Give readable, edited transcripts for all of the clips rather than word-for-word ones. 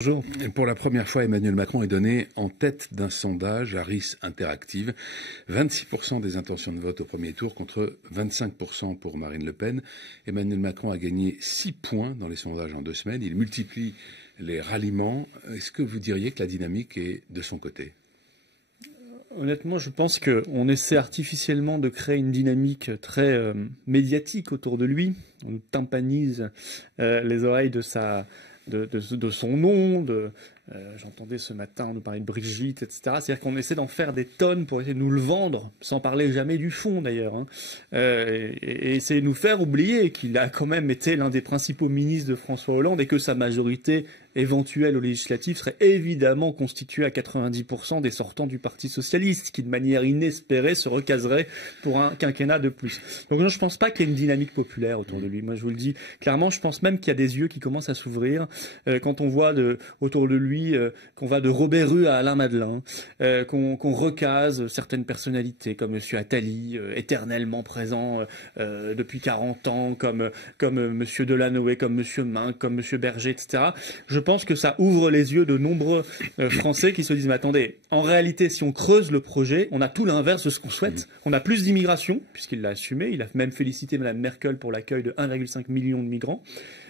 Bonjour. Pour la première fois, Emmanuel Macron est donné en tête d'un sondage Harris Interactive. 26% des intentions de vote au premier tour contre 25% pour Marine Le Pen. Emmanuel Macron a gagné 6 points dans les sondages en 2 semaines. Il multiplie les ralliements. Est-ce que vous diriez que la dynamique est de son côté ? Honnêtement, je pense qu'on essaie artificiellement de créer une dynamique très médiatique autour de lui. On tympanise les oreilles de son nom, j'entendais ce matin, on nous parlait de Brigitte, etc. C'est-à-dire qu'on essaie d'en faire des tonnes pour essayer de nous le vendre, sans parler jamais du fond d'ailleurs, hein. Et essayer de nous faire oublier qu'il a quand même été l'un des principaux ministres de François Hollande et que sa majorité éventuelle aux législatives serait évidemment constituée à 90% des sortants du Parti Socialiste, qui de manière inespérée se recaserait pour un quinquennat de plus. Donc non, je ne pense pas qu'il y ait une dynamique populaire autour de lui. Moi, je vous le dis clairement, je pense même qu'il y a des yeux qui commencent à s'ouvrir quand on voit autour de lui qu'on va de Robert Rue à Alain Madelin, qu'on recase certaines personnalités comme M. Attali, éternellement présent depuis 40 ans, comme M. Delanoë, comme M. Minc, comme M. Berger, etc. Je pense que ça ouvre les yeux de nombreux Français qui se disent « Mais attendez, en réalité, si on creuse le projet, on a tout l'inverse de ce qu'on souhaite. On a plus d'immigration, puisqu'il l'a assumé. Il a même félicité Mme Merkel pour l'accueil de 1,5 million de migrants.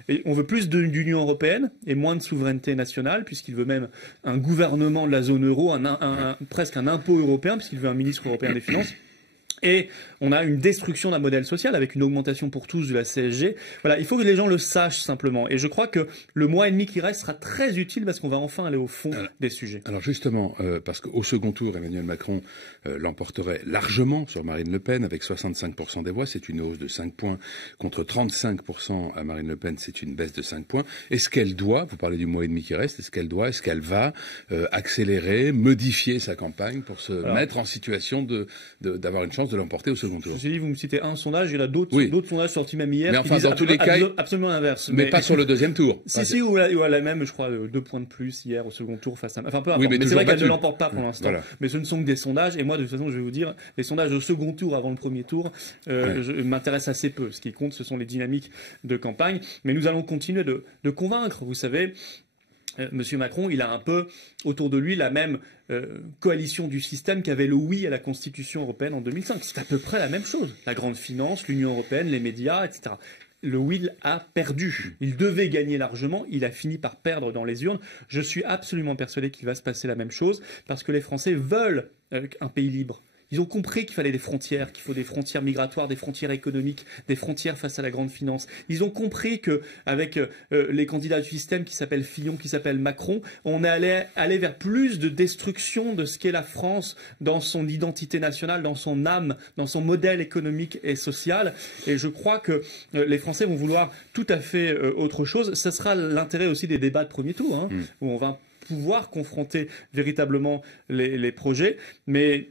Et on veut plus d'Union européenne et moins de souveraineté nationale, puisqu'il veut même un gouvernement de la zone euro, presque un impôt européen, puisqu'il veut un ministre européen des Finances. Et on a une destruction d'un modèle social avec une augmentation pour tous de la CSG. Voilà, il faut que les gens le sachent simplement. Et je crois que le mois et demi qui reste sera très utile parce qu'on va enfin aller au fond des sujets. Alors justement, parce qu'au second tour, Emmanuel Macron l'emporterait largement sur Marine Le Pen avec 65% des voix. C'est une hausse de 5 points contre 35% à Marine Le Pen. C'est une baisse de 5 points. Est-ce qu'elle doit, vous parlez du mois et demi qui reste, est-ce qu'elle va accélérer, modifier sa campagne pour se mettre en situation d'avoir une chance de l'emporter au second tour? Je me suis dit, vous me citez un sondage, il y en a d'autres sondages sortis même hier. Mais enfin, qui dans tous les cas, absolument l'inverse. Mais pas sur le deuxième tour. Si, ou elle a même, je crois, 2 points de plus hier au second tour face à... Enfin, peu importe. Oui, mais c'est vrai qu'elle ne l'emporte pas pour l'instant. Voilà. Mais ce ne sont que des sondages. Et moi, de toute façon, je vais vous dire, les sondages au second tour avant le premier tour m'intéressent assez peu. Ce qui compte, ce sont les dynamiques de campagne. Mais nous allons continuer de convaincre. Vous savez, Monsieur Macron, il a un peu autour de lui la même coalition du système qu'avait le oui à la Constitution européenne en 2005. C'est à peu près la même chose. La grande finance, l'Union européenne, les médias, etc. Le oui a perdu. Il devait gagner largement. Il a fini par perdre dans les urnes. Je suis absolument persuadé qu'il va se passer la même chose parce que les Français veulent un pays libre. Ils ont compris qu'il fallait des frontières, qu'il faut des frontières migratoires, des frontières économiques, des frontières face à la grande finance. Ils ont compris que avec les candidats du système qui s'appellent Fillon, qui s'appellent Macron, on allait aller vers plus de destruction de ce qu'est la France dans son identité nationale, dans son âme, dans son modèle économique et social. Et je crois que les Français vont vouloir tout à fait autre chose. Ce sera l'intérêt aussi des débats de premier tour, hein, où on va pouvoir confronter véritablement les projets. Mais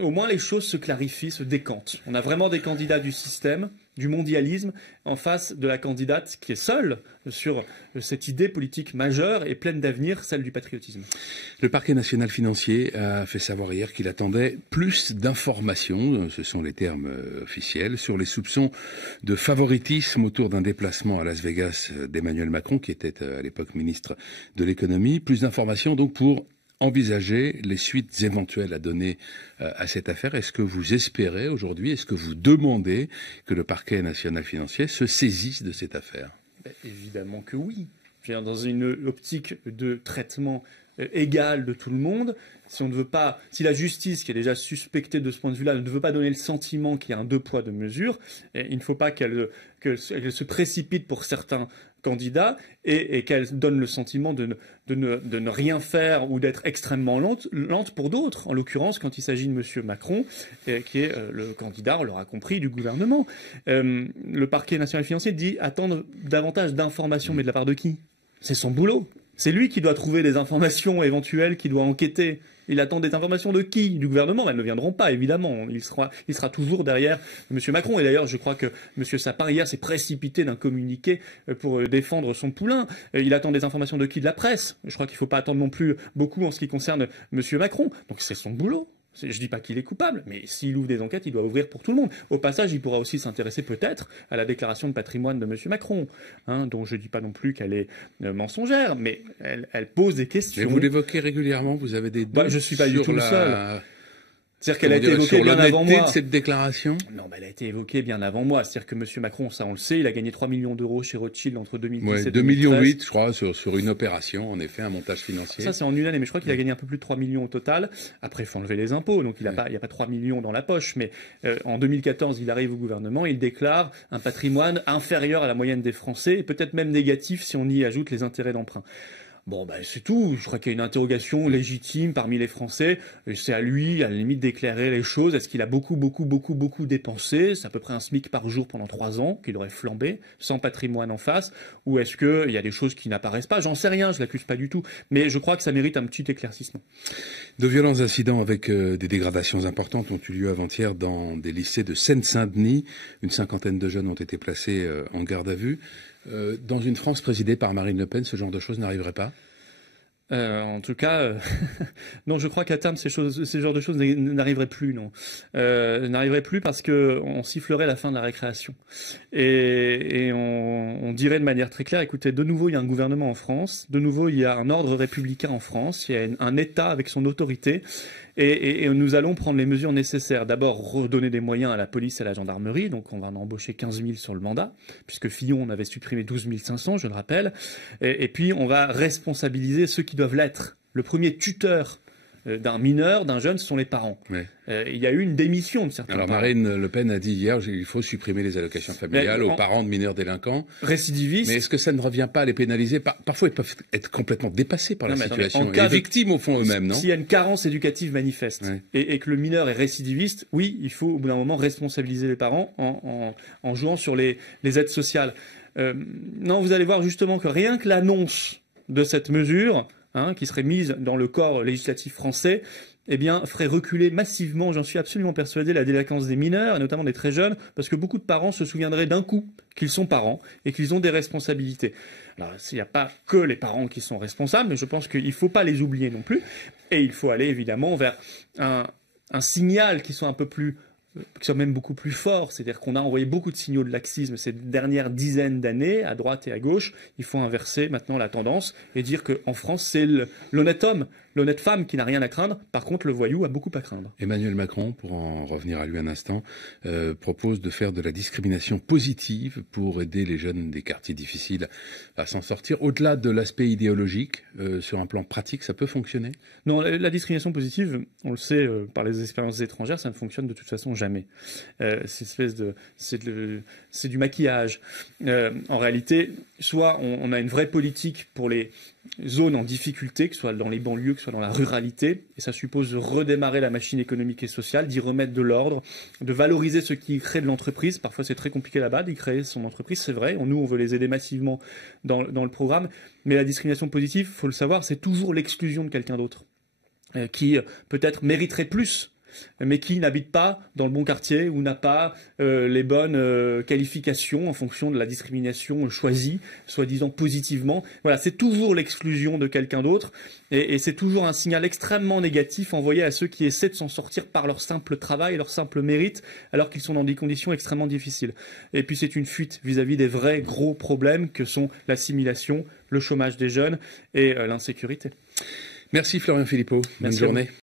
au moins les choses se clarifient, se décantent. On a vraiment des candidats du système, du mondialisme, en face de la candidate qui est seule sur cette idée politique majeure et pleine d'avenir, celle du patriotisme. Le parquet national financier a fait savoir hier qu'il attendait plus d'informations, ce sont les termes officiels, sur les soupçons de favoritisme autour d'un déplacement à Las Vegas d'Emmanuel Macron, qui était à l'époque ministre de l'économie. Plus d'informations donc pour envisager les suites éventuelles à donner à cette affaire. Est-ce que vous espérez aujourd'hui, est-ce que vous demandez que le parquet national financier se saisisse de cette affaire? Évidemment que oui. Je veux dire, dans une optique de traitement égal de tout le monde, si on ne veut pas, si la justice, qui est déjà suspectée de ce point de vue-là, ne veut pas donner le sentiment qu'il y a un 2 poids 2 mesures, il ne faut pas qu'elle se précipite pour certains candidats et qu'elle donne le sentiment de ne rien faire ou d'être extrêmement lente pour d'autres. En l'occurrence, quand il s'agit de M. Macron, qui est le candidat, on l'aura compris, du gouvernement. Le parquet national financier dit attendre davantage d'informations, mais de la part de qui? C'est son boulot. C'est lui qui doit trouver des informations éventuelles, qui doit enquêter. Il attend des informations de qui? Du gouvernement. Elles ne viendront pas, évidemment. Il sera toujours derrière M. Macron. Et d'ailleurs, je crois que M. Sapin, hier, s'est précipité d'un communiqué pour défendre son poulain. Il attend des informations de qui? De la presse. Je crois qu'il ne faut pas attendre non plus beaucoup en ce qui concerne M. Macron. Donc c'est son boulot. Je ne dis pas qu'il est coupable, mais s'il ouvre des enquêtes, il doit ouvrir pour tout le monde. Au passage, il pourra aussi s'intéresser peut-être à la déclaration de patrimoine de M. Macron, dont je ne dis pas non plus qu'elle est mensongère, mais elle pose des questions. Mais vous l'évoquez régulièrement, vous avez des doutes je ne suis pas du tout le seul. C'est-à-dire qu'elle a été évoquée sur bien avant moi. de cette déclaration? Non, elle a été évoquée bien avant moi. C'est-à-dire que M. Macron, ça on le sait, il a gagné 3 millions d'euros chez Rothschild entre 2010 et 2013. 2,8 millions, je crois, sur une opération, en effet, un montage financier. Ça, c'est en une année, mais je crois qu'il a gagné un peu plus de 3 millions au total. Après, il faut enlever les impôts, donc il n'y a pas 3 millions dans la poche. Mais en 2014, il arrive au gouvernement, il déclare un patrimoine inférieur à la moyenne des Français, et peut-être même négatif si on y ajoute les intérêts d'emprunt. Bon, c'est tout. Je crois qu'il y a une interrogation légitime parmi les Français. C'est à lui, à la limite, d'éclairer les choses. Est-ce qu'il a beaucoup dépensé? C'est à peu près un SMIC par jour pendant 3 ans qu'il aurait flambé, sans patrimoine en face. Ou est-ce qu'il y a des choses qui n'apparaissent pas? J'en sais rien, je l'accuse pas du tout. Mais je crois que ça mérite un petit éclaircissement. De violents incidents avec des dégradations importantes ont eu lieu avant-hier dans des lycées de Seine-Saint-Denis. Une cinquantaine de jeunes ont été placés en garde à vue. Dans une France présidée par Marine Le Pen, ce genre de choses n'arriverait pas? En tout cas, non, je crois qu'à terme, ces genres de choses n'arriveraient plus, non. N'arriveraient plus parce que on sifflerait la fin de la récréation. Et on dirait de manière très claire, écoutez, de nouveau, il y a un gouvernement en France, de nouveau, il y a un ordre républicain en France, il y a un État avec son autorité, et nous allons prendre les mesures nécessaires. D'abord, redonner des moyens à la police et à la gendarmerie, donc on va en embaucher 15 000 sur le mandat, puisque Fillon en avait supprimé 12 500, je le rappelle, et puis on va responsabiliser ceux qui doivent l'être. Le premier tuteur d'un mineur, d'un jeune, ce sont les parents. Ouais. Il y a eu une démission de certains parents. Marine Le Pen a dit hier qu'il faut supprimer les allocations familiales aux parents de mineurs délinquants. Récidivistes. Mais est-ce que ça ne revient pas à les pénaliser? Parfois, ils peuvent être complètement dépassés par la situation et victimes au fond eux-mêmes, non? S'il y a une carence éducative manifeste et que le mineur est récidiviste, oui, il faut au bout d'un moment responsabiliser les parents en jouant sur les aides sociales. Non, vous allez voir justement que rien que l'annonce de cette mesure, qui serait mise dans le corps législatif français, ferait reculer massivement, j'en suis absolument persuadé, la délinquance des mineurs, et notamment des très jeunes, parce que beaucoup de parents se souviendraient d'un coup qu'ils sont parents et qu'ils ont des responsabilités. Alors, il n'y a pas que les parents qui sont responsables, mais je pense qu'il ne faut pas les oublier non plus, et il faut aller évidemment vers un signal qui soit même beaucoup plus fort, c'est-à-dire qu'on a envoyé beaucoup de signaux de laxisme ces dernières dizaines d'années, à droite et à gauche. Il faut inverser maintenant la tendance et dire qu'en France, c'est l'honnête homme, l'honnête femme qui n'a rien à craindre. Par contre, le voyou a beaucoup à craindre. Emmanuel Macron, pour en revenir à lui un instant, propose de faire de la discrimination positive pour aider les jeunes des quartiers difficiles à s'en sortir. Au-delà de l'aspect idéologique, sur un plan pratique, ça peut fonctionner? Non, la discrimination positive, on le sait par les expériences étrangères, ça ne fonctionne de toute façon jamais. C'est du maquillage. En réalité, soit on a une vraie politique pour les zones en difficulté, que ce soit dans les banlieues, que ce soit dans la ruralité, et ça suppose de redémarrer la machine économique et sociale, d'y remettre de l'ordre, de valoriser ceux qui créent de l'entreprise. Parfois, c'est très compliqué là-bas d'y créer son entreprise, c'est vrai. Nous, on veut les aider massivement dans le programme. Mais la discrimination positive, il faut le savoir, c'est toujours l'exclusion de quelqu'un d'autre, qui peut-être mériterait plus, mais qui n'habite pas dans le bon quartier ou n'a pas les bonnes qualifications en fonction de la discrimination choisie, soi-disant positivement. Voilà, c'est toujours l'exclusion de quelqu'un d'autre et c'est toujours un signal extrêmement négatif envoyé à ceux qui essaient de s'en sortir par leur simple travail, leur simple mérite, alors qu'ils sont dans des conditions extrêmement difficiles. Et puis c'est une fuite vis-à-vis des vrais gros problèmes que sont l'assimilation, le chômage des jeunes et l'insécurité. Merci Florian Philippot. Bonne journée.